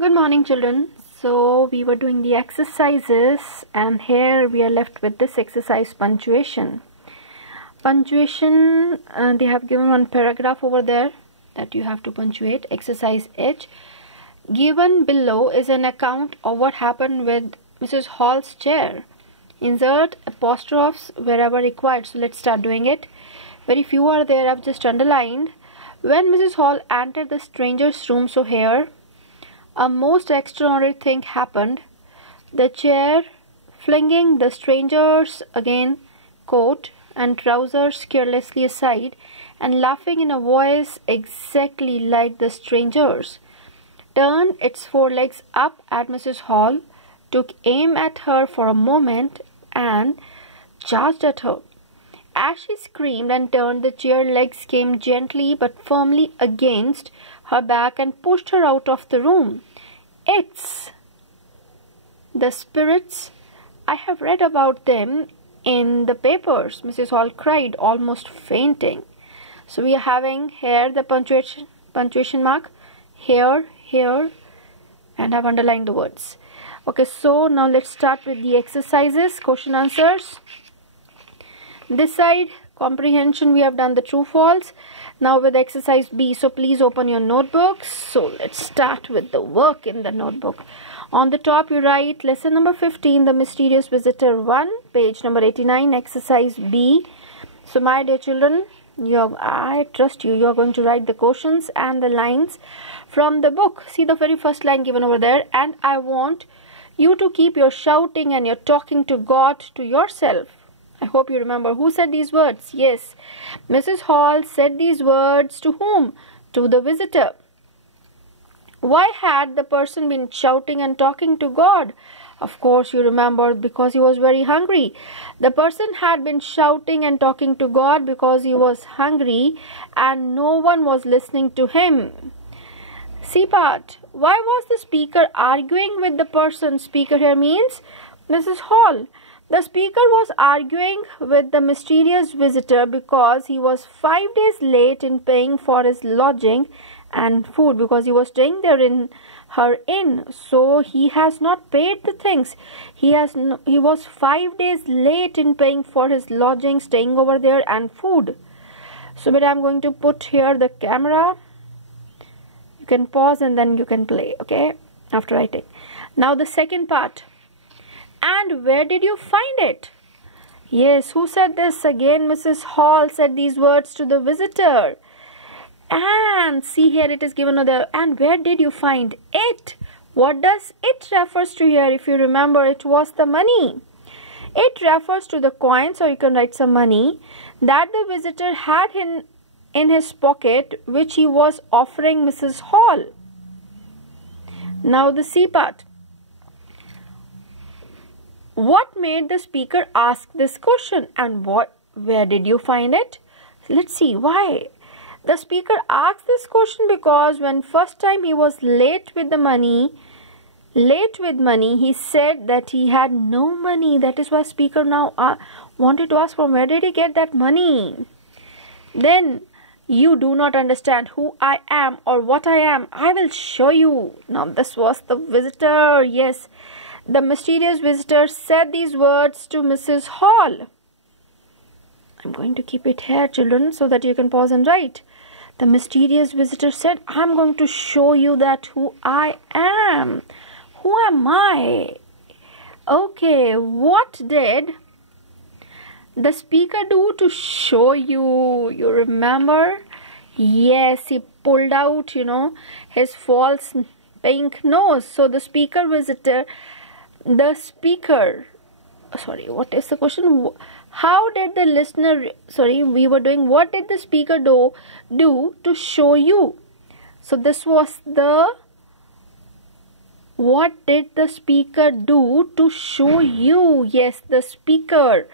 Good morning, children. So we were doing the exercises and here we are left with this exercise punctuation. Punctuation, they have given one paragraph over there that you have to punctuate. Exercise H. Given below is an account of what happened with Mrs. Hall's chair. Insert apostrophes wherever required. So let's start doing it. Very few are there. I've just underlined. When Mrs. Hall entered the stranger's room, so here a most extraordinary thing happened. The chair, flinging the stranger's again coat and trousers carelessly aside, and laughing in a voice exactly like the stranger's, turned its forelegs up at Mrs. Hall, took aim at her for a moment, and charged at her. As she screamed and turned, the chair legs came gently but firmly against her back and pushed her out of the room. It's the spirits. I have read about them in the papers, Mrs. Hall cried, almost fainting. So we are having here the punctuation mark, here, and I've underlined the words. Okay, so now let's start with the exercises, question answers. This side, comprehension, we have done the true false. Now with exercise B, so please open your notebooks. So let's start with the work in the notebook. On the top you write lesson number 15, the mysterious visitor 1, page number 89, exercise B. So my dear children, I trust you are going to write the questions and the lines from the book. See the very first line given over there, and I want you to keep your shouting and your talking to God to yourself. I hope you remember who said these words. Yes, Mrs. Hall said these words to whom? To the visitor. Why had the person been shouting and talking to God? Of course, you remember, because he was very hungry. The person had been shouting and talking to God because he was hungry and no one was listening to him. C part. Why was the speaker arguing with the person? Speaker here means Mrs. Hall. The speaker was arguing with the mysterious visitor because he was 5 days late in paying for his lodging and food, because he was staying there in her inn. So he has not paid the things. He was 5 days late in paying for his lodging, staying over there, and food. So but I'm going to put here the camera. You can pause and then you can play, okay, after writing. Now the second part. And where did you find it? Yes, who said this? Again, Mrs. Hall said these words to the visitor. And see here it is given there. And where did you find it? What does it refers to here? If you remember, it was the money. It refers to the coin, so you can write some money that the visitor had in his pocket, which he was offering Mrs. Hall. Now the C part. What made the speaker ask this question, and where did you find it? Let's see why. The speaker asked this question because when first time he was late with money, he said that he had no money. That is why speaker now wanted to ask from where did he get that money. Then you do not understand who I am or what I am. I will show you. Now this was the visitor. Yes. The mysterious visitor said these words to Mrs. Hall. I'm going to keep it here, children, so that you can pause and write. The mysterious visitor said, I'm going to show you that who I am. Who am I? Okay, what did the speaker do to show you? You remember? Yes, he pulled out, his false pink nose. So the speaker visitor... what is the question? How did the listener, what did the speaker do to show you? So this was what did the speaker do to show you? Yes, the speaker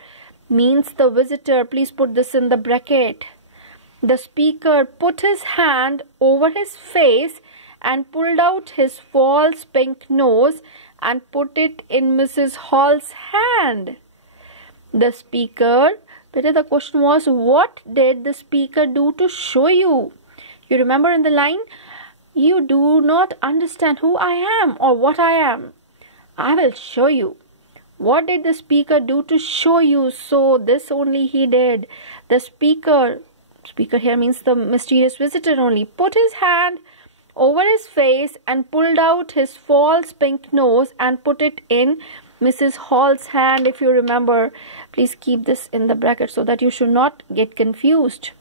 means the visitor. Please put this in the bracket. The speaker put his hand over his face and pulled out his false pink nose and put it in Mrs. Hall's hand. The speaker, the question was, what did the speaker do to show you? You remember in the line, You do not understand who I am or what I am. I will show you. What did the speaker do to show you? So this only he did. The speaker here means the mysterious visitor only, put his hand over his face and pulled out his false pink nose and put it in Mrs. Hall's hand. If you remember, please keep this in the bracket so that you should not get confused.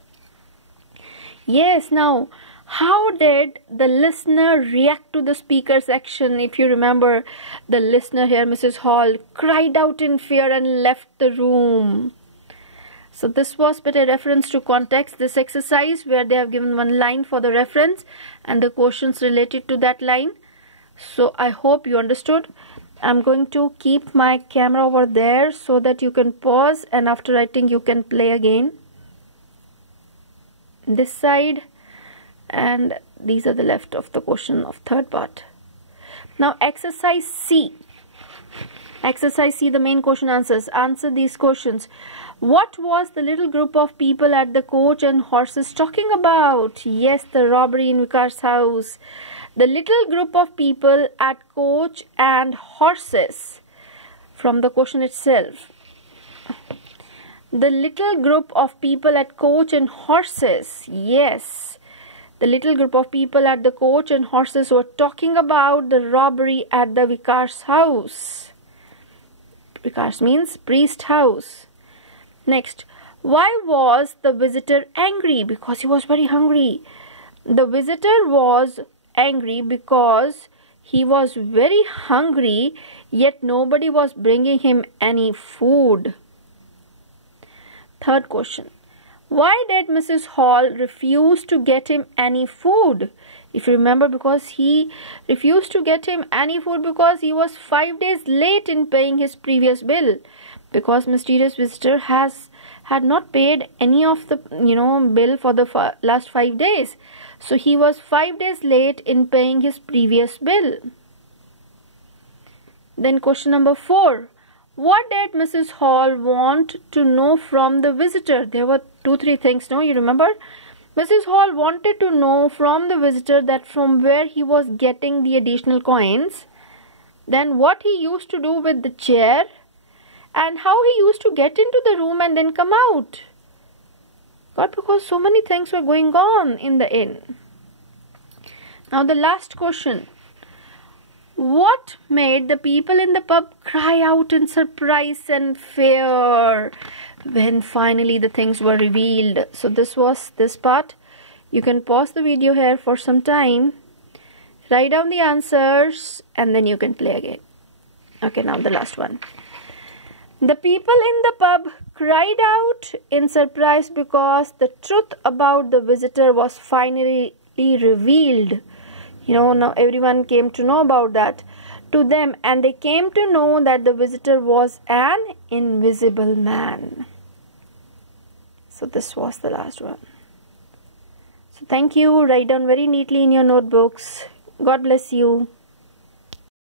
Yes, now, how did the listener react to the speaker's action? If you remember, the listener here, Mrs. Hall, cried out in fear and left the room. So this was but a reference to context, this exercise where they have given one line for the reference and the questions related to that line. So I hope you understood. I'm going to keep my camera over there so that you can pause, and after writing you can play again. This side, and these are the left of the question of third part. Now exercise C. Exercise C, the main question answers. Answer these questions. What was the little group of people at the coach and horses talking about? Yes, the robbery in Vikar's house. The little group of people at coach and horses. From the question itself. The little group of people at coach and horses. Yes. The little group of people at the coach and horses were talking about the robbery at the Vikar's house. Vikar's means priest house. Next, why was the visitor angry? Because he was very hungry. The visitor was angry because he was very hungry, yet nobody was bringing him any food. Third question. Why did Mrs. Hall refuse to get him any food? If you remember, because he refused to get him any food because he was 5 days late in paying his previous bill. Because mysterious visitor had not paid any of the bill for the last 5 days. So he was 5 days late in paying his previous bill. Then question number 4. What did Mrs. Hall want to know from the visitor? There were 2-3 things, no? You remember? Mrs. Hall wanted to know from the visitor that from where he was getting the additional coins, then what he used to do with the chair, and how he used to get into the room and then come out. God, because so many things were going on in the inn. Now the last question. What made the people in the pub cry out in surprise and fear when finally the things were revealed? So this was this part. You can pause the video here for some time, write down the answers, and then you can play again. Okay, now the last one. The people in the pub cried out in surprise because the truth about the visitor was finally revealed. Now everyone came to know about that to them, and they came to know that the visitor was an invisible man. So this was the last one. So thank you. Write down very neatly in your notebooks. God bless you.